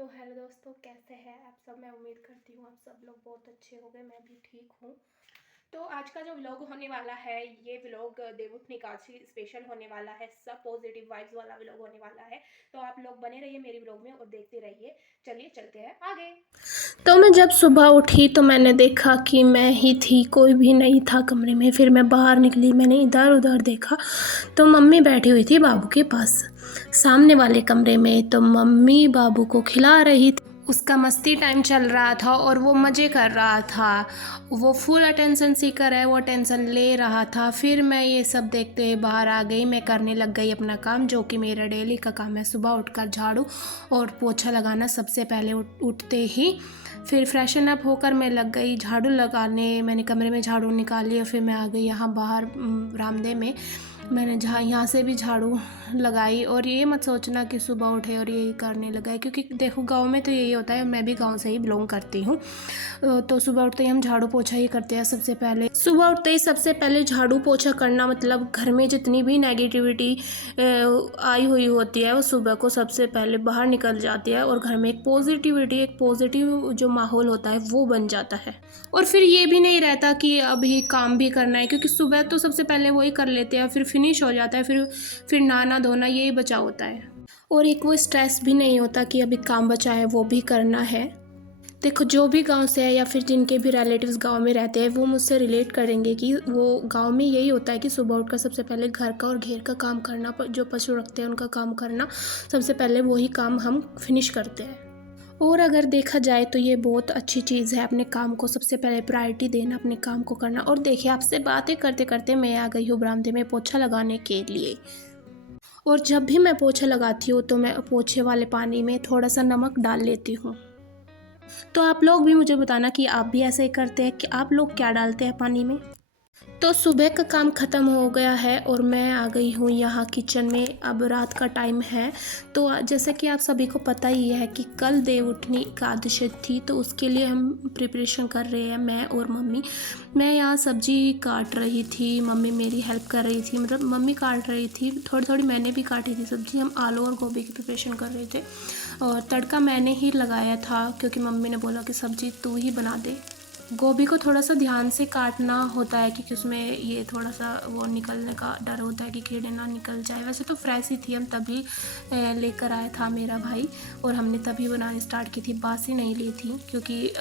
तो हेलो दोस्तों, कैसे हैं आप सब। मैं उम्मीद करती हूँ आप सब लोग बहुत अच्छे होंगे। मैं भी ठीक हूँ। तो आज का जो व्लॉग होने वाला है, ये व्लॉग देवउठनी एकादशी स्पेशल होने वाला है। सब पॉजिटिव वाइब्स वाला व्लॉग होने वाला है। तो आप लोग बने रहिए मेरी व्लॉग में और देखते रहिए। चलिए चलते हैं आगे। तो मैं जब सुबह उठी तो मैंने देखा कि मैं ही थी, कोई भी नहीं था कमरे में। फिर मैं बाहर निकली, मैंने इधर उधर देखा तो मम्मी बैठी हुई थी बाबू के पास सामने वाले कमरे में। तो मम्मी बाबू को खिला रही थी। उसका मस्ती टाइम चल रहा था और वो मज़े कर रहा था। वो फुल अटेंशन सीकर है, वो अटेंशन ले रहा था। फिर मैं ये सब देखते हुए बाहर आ गई। मैं करने लग गई अपना काम, जो कि मेरा डेली का काम है। सुबह उठकर झाड़ू और पोछा लगाना सबसे पहले उठते ही। फिर फ्रेशन अप होकर मैं लग गई झाड़ू लगाने। मैंने कमरे में झाड़ू निकाल लिया। फिर मैं आ गई यहाँ बाहर बरामदे में। मैंने यहाँ से भी झाड़ू लगाई। और ये मत सोचना कि सुबह उठे और यही करने लगा है, क्योंकि देखो गांव में तो यही होता है। मैं भी गांव से ही बिलोंग करती हूँ। तो सुबह उठते ही हम झाड़ू पोछा ही करते हैं। सबसे पहले सुबह उठते ही सबसे पहले झाड़ू पोछा करना मतलब घर में जितनी भी नेगेटिविटी आई हुई होती है वो सुबह को सबसे पहले बाहर निकल जाती है और घर में एक पॉजिटिव जो माहौल होता है वो बन जाता है। और फिर ये भी नहीं रहता कि अभी काम भी करना है, क्योंकि सुबह तो सबसे पहले वही कर लेते हैं, फिर फिनिश हो जाता है। फिर नहाना धोना यही बचा होता है। और एक वो स्ट्रेस भी नहीं होता कि अभी काम बचा है वो भी करना है। देखो, जो भी गांव से है या फिर जिनके भी रिलेटिव्स गांव में रहते हैं वो मुझसे रिलेट करेंगे कि वो गांव में यही होता है कि सुबह उठकर सबसे पहले घर का और घेर का काम करना, जो पशु रखते हैं उनका काम करना, सबसे पहले वही काम हम फिनिश करते हैं। और अगर देखा जाए तो ये बहुत अच्छी चीज़ है, अपने काम को सबसे पहले प्रायोरिटी देना, अपने काम को करना। और देखिए, आपसे बातें करते करते मैं आ गई हूँ बरामदे में पोछा लगाने के लिए। और जब भी मैं पोछा लगाती हूँ तो मैं पोछे वाले पानी में थोड़ा सा नमक डाल लेती हूँ। तो आप लोग भी मुझे बताना कि आप भी ऐसे ही करते हैं, कि आप लोग क्या डालते हैं पानी में। तो सुबह का काम ख़त्म हो गया है और मैं आ गई हूँ यहाँ किचन में। अब रात का टाइम है। तो जैसे कि आप सभी को पता ही है कि कल देवउठनी एकादशी थी, तो उसके लिए हम प्रिपरेशन कर रहे हैं, मैं और मम्मी। मैं यहाँ सब्जी काट रही थी, मम्मी मेरी हेल्प कर रही थी। मतलब मम्मी काट रही थी, थोड़ी थोड़ी मैंने भी काटी थी सब्जी। हम आलू और गोभी की प्रिपरेशन कर रहे थे और तड़का मैंने ही लगाया था, क्योंकि मम्मी ने बोला कि सब्जी तू ही बना दे। गोभी को थोड़ा सा ध्यान से काटना होता है, क्योंकि उसमें ये थोड़ा सा वो निकलने का डर होता है कि कीड़े ना निकल जाए। वैसे तो फ्रेश ही थी, हम तभी लेकर आया था मेरा भाई और हमने तभी बनानी स्टार्ट की थी। बासी नहीं ली थी, क्योंकि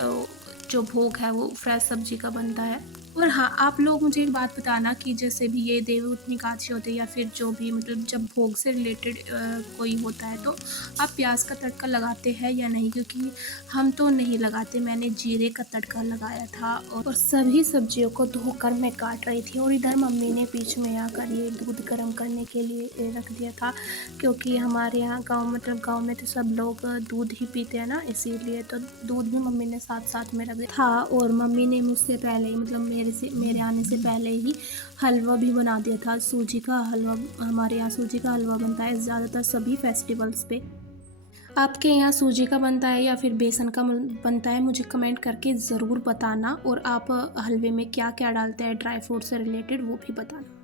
जो भोग है वो फ्रेश सब्जी का बनता है। और हाँ, आप लोग मुझे एक बात बताना कि जैसे भी ये देवउठनी एकादशी होती है या फिर जो भी, मतलब जब भोग से रिलेटेड कोई होता है, तो आप प्याज का तड़का लगाते हैं या नहीं, क्योंकि हम तो नहीं लगाते। मैंने जीरे का तड़का लगाया था और सभी सब्जियों को धोकर मैं काट रही थी। और इधर मम्मी ने बीच में आकर ये दूध गर्म करने के लिए रख दिया था, क्योंकि हमारे यहाँ गांव में तो सब लोग दूध ही पीते हैं ना, इसीलिए तो दूध भी मम्मी ने साथ साथ में रख दिया था। और मम्मी ने मुझसे पहले ही, मतलब मेरे आने से पहले ही हलवा भी बना दिया था। सूजी का हलवा, हमारे यहाँ सूजी का हलवा बनता है ज़्यादातर सभी फेस्टिवल्स पे। आपके यहाँ सूजी का बनता है या फिर बेसन का बनता है, मुझे कमेंट करके ज़रूर बताना। और आप हलवे में क्या क्या डालते हैं ड्राई फ्रूट से रिलेटेड, वो भी बताना।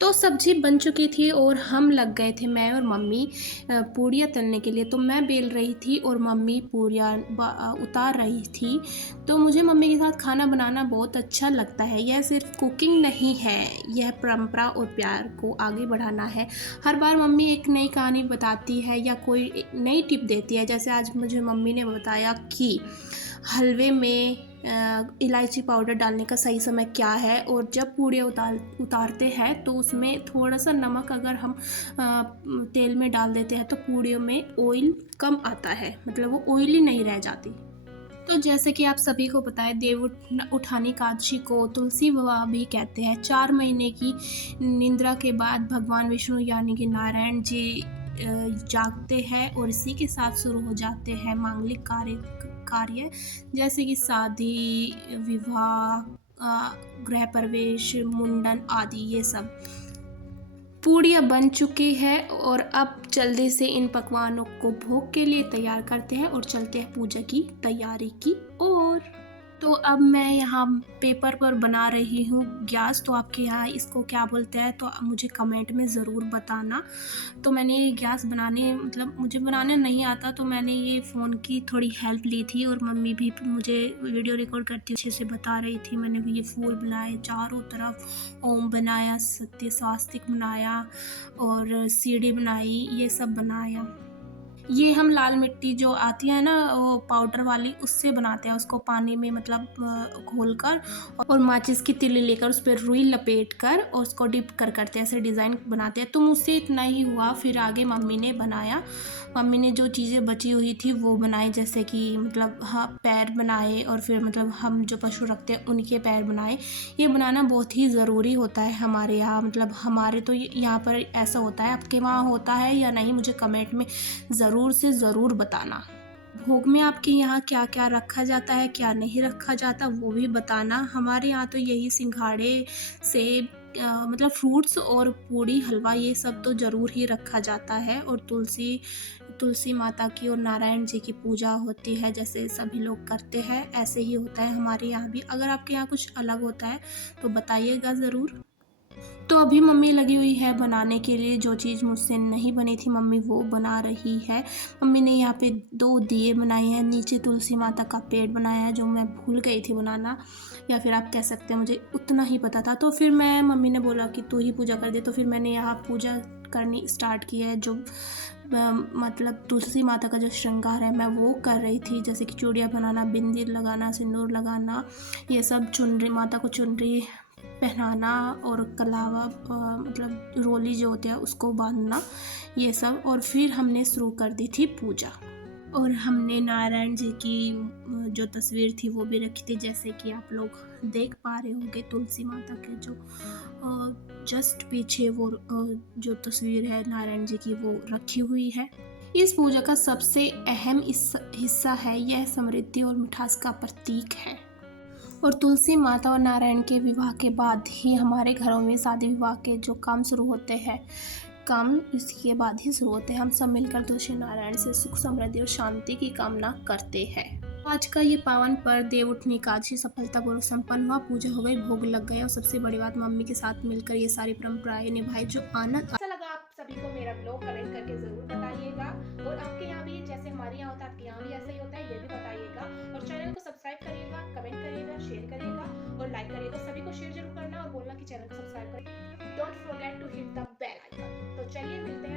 तो सब्जी बन चुकी थी और हम लग गए थे, मैं और मम्मी, पूड़ियाँ तलने के लिए। तो मैं बेल रही थी और मम्मी पूड़ियाँ उतार रही थी। तो मुझे मम्मी के साथ खाना बनाना बहुत अच्छा लगता है। यह सिर्फ कुकिंग नहीं है, यह परंपरा और प्यार को आगे बढ़ाना है। हर बार मम्मी एक नई कहानी बताती है या कोई एक नई टिप देती है। जैसे आज मुझे मम्मी ने बताया कि हलवे में इलायची पाउडर डालने का सही समय क्या है, और जब पूड़ियाँ उतारते हैं तो उसमें थोड़ा सा नमक अगर हम तेल में डाल देते हैं तो पूड़ियों में ऑयल कम आता है, मतलब वो ऑयली नहीं रह जाती। तो जैसे कि आप सभी को पता है, देवउठानी एकादशी को तुलसी विवाह भी कहते हैं। 4 महीने की निद्रा के बाद भगवान विष्णु यानी कि नारायण जी जागते हैं और इसी के साथ शुरू हो जाते हैं मांगलिक कार्य, जैसे कि शादी, विवाह, गृह प्रवेश, मुंडन आदि। ये सब पूड़ियाँ बन चुकी है और अब जल्दी से इन पकवानों को भोग के लिए तैयार करते हैं और चलते हैं पूजा की तैयारी की ओर। तो अब मैं यहाँ पेपर पर बना रही हूँ गैस। तो आपके यहाँ इसको क्या बोलते हैं तो मुझे कमेंट में ज़रूर बताना। तो मैंने ये गैस बनाने मतलब मुझे बनाने नहीं आता, तो मैंने ये फ़ोन की थोड़ी हेल्प ली थी और मम्मी भी मुझे वीडियो रिकॉर्ड करती अच्छे से बता रही थी। मैंने भी ये फूल बनाए, चारों तरफ ओम बनाया, सत्य स्वास्तिक बनाया और सीढ़ी बनाई, ये सब बनाया। ये हम लाल मिट्टी जो आती है ना वो पाउडर वाली, उससे बनाते हैं। उसको पानी में मतलब घोलकर और माचिस की तिल्ली लेकर उस पर रुई लपेट कर और उसको डिप कर करते हैं, ऐसे डिज़ाइन बनाते हैं। तो मुझसे इतना ही हुआ, फिर आगे मम्मी ने बनाया। मम्मी ने जो चीज़ें बची हुई थी वो बनाई, जैसे कि मतलब हाँ पैर बनाए और फिर मतलब हम जो पशु रखते हैं उनके पैर बनाए। ये बनाना बहुत ही ज़रूरी होता है हमारे यहाँ, मतलब हमारे तो यहाँ पर ऐसा होता है। आपके वहाँ होता है या नहीं मुझे कमेंट में ज़रूर से ज़रूर बताना। भोग में आपके यहाँ क्या क्या रखा जाता है, क्या नहीं रखा जाता, वो भी बताना। हमारे यहाँ तो यही सिंघाड़े, सेब, मतलब फ्रूट्स और पूड़ी हलवा ये सब तो ज़रूर ही रखा जाता है। और तुलसी माता की और नारायण जी की पूजा होती है, जैसे सभी लोग करते हैं ऐसे ही होता है हमारे यहाँ भी। अगर आपके यहाँ कुछ अलग होता है तो बताइएगा ज़रूर। तो अभी मम्मी लगी हुई है बनाने के लिए, जो चीज़ मुझसे नहीं बनी थी मम्मी वो बना रही है। मम्मी ने यहाँ पे 2 दिए बनाए हैं, नीचे तुलसी माता का पेड़ बनाया है जो मैं भूल गई थी बनाना, या फिर आप कह सकते हैं मुझे उतना ही पता था। तो फिर मैं मम्मी ने बोला कि तू ही पूजा कर दे, तो फिर मैंने यहाँ पूजा करनी स्टार्ट की है। जो मतलब तुलसी माता का जो श्रृंगार है मैं वो कर रही थी, जैसे कि चूड़ियाँ बनाना, बिंदी लगाना, सिंदूर लगाना, ये सब, चुनरी माता को चुनरी पहनाना और कलावा मतलब रोली जो होते हैं उसको बांधना, ये सब। और फिर हमने शुरू कर दी थी पूजा। और हमने नारायण जी की जो तस्वीर थी वो भी रखी थी, जैसे कि आप लोग देख पा रहे होंगे तुलसी माता के जो जस्ट पीछे वो जो तस्वीर है नारायण जी की वो रखी हुई है। इस पूजा का सबसे अहम हिस्सा है, यह समृद्धि और मिठास का प्रतीक है। और तुलसी माता और नारायण के विवाह के बाद ही हमारे घरों में शादी विवाह के जो काम शुरू होते हैं, काम इसके बाद ही शुरू होते हैं। हम सब मिलकर तुलसी नारायण से सुख समृद्धि और शांति की कामना करते हैं। आज का ये पावन पर्व देव उठनी एकादशी सफलतापूर्वक संपन्न हुआ, पूजा हो गई, भोग लग गए और सबसे बड़ी बात मम्मी के साथ मिलकर ये सारी परंपराएं निभाई। जो आनंद अच्छा लगा आप सभी को मेरा ब्लॉग कमेंट करके जरूर बताइएगा। और आपके यहाँ भी जैसे हमारे यहाँ होता है आपके यहाँ भी ऐसा ही होता है, ये भी बताइएगा। और चैनल को सब्सक्राइब करिएगा, कमेंट करिएगा, शेयर करिएगा और लाइक करिएगा। सभी को शेयर जरूर करना और बोलना कि चैनल को सब्सक्राइब करें। Don't forget to hit the bell icon. तो चलिए मिलते हैं